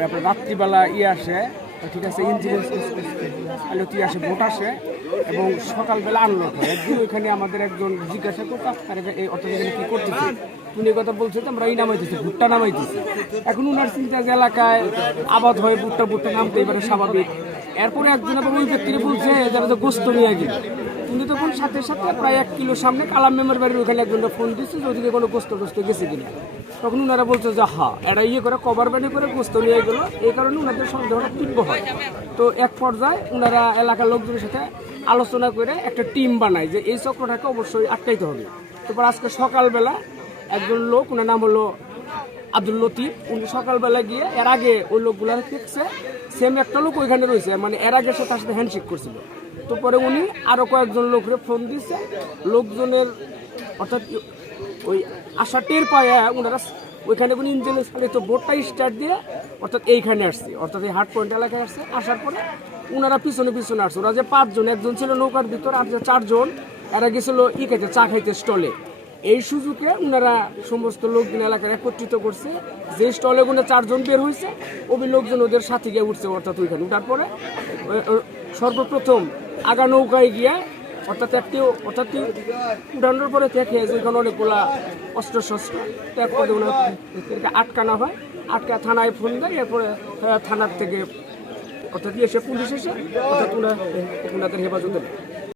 ওই আপনার রাত্রিবেলা আসে, ঠিক আছে, ইঞ্জিনিয়ার আসে, ভোট আসে এবং সকালবেলা আনলোড হয়। একদিন ওইখানে আমাদের একজন জিজ্ঞাসা করতো আপনার এই অর্থাৎ এখানে কী করতেছে, উনি কথা বলছে তো আমরা এই নামাইতেছি, ভুট্টা নামাইতেছি। এখন উনার চিন্তা যে এলাকায় আবাদ হয়, ভুট্টা নামতে এবারে স্বাভাবিক। এরপরে একজন আবার ওই ব্যক্তিকে বলছে যারা তো গোস্ত নিয়ে গেল, উনি তখন সাথে সাথে প্রায় 1 কিলো সামনে কালাম মেম্বার বাড়ির ওখানে একজনটা ফোন দিচ্ছে যে ওদিকে কোনো গোস্ত গেছে কিনা। তখন ওনারা বলছে যে হ্যাঁ, এরা করে কভার ব্যানে করে গোস্ত নিয়ে গেলো, এই কারণে ওনাদের সন্দেহটা তীব্র হয়। তো এক পর্যায়ে ওনারা এলাকার লোকজনের সাথে আলোচনা করে একটা টিম বানায় যে এই চক্রটাকে অবশ্যই আটকাইতে হবে। তারপর আজকে সকালবেলা একজন লোক, ওনার নাম হলো আব্দুল লতিফ, উনি সকালবেলা গিয়ে এর আগে ওই লোকগুলো দেখছে, সেম একটা লোক ওইখানে রয়েছে, মানে এর আগে সে তার সাথে হ্যান্ডশেক করছিল। তো পরে উনি আরও কয়েকজন লোকরে ফোন দিচ্ছে, লোকজনের অর্থাৎ ওই আশা টের পায় ওনারা ওইখানে কোনো ইঞ্জিনের চালিত বোটটা স্টার্ট দিয়ে অর্থাৎ এইখানে আসছে, অর্থাৎ এই হার্ট পয়েন্ট এলাকায় আসছে। আসার পরে ওনারা পিছনে আসছে। ওরা যে 5 জন, একজন ছিল নৌকার ভিতর, আর যে 4 জন এরা গেছিল খাইতে, চা খাইতে স্টলে। এই সুযোগে ওনারা সমস্ত লোকজন এলাকায় একত্রিত করছে। যে স্টলে কোনো 4 জন বের হয়েছে, ওই লোকজন ওদের সাথে গিয়ে উঠছে, অর্থাৎ ওইখানে উঠার পরে সর্বপ্রথম আগা নৌকায় গিয়ে অর্থাৎ উঠানোর পরে দেখে যে ওইখানে অনেকগুলা অস্ত্রশস্ত্র, তারপরে ওনাদেরকে আটকানো হয়, আটকা থানায় ফোন দেয়। এরপরে থানার থেকে অর্থাৎ এসে পুলিশ এসে অর্থাৎ ওনাদের হেফাজতে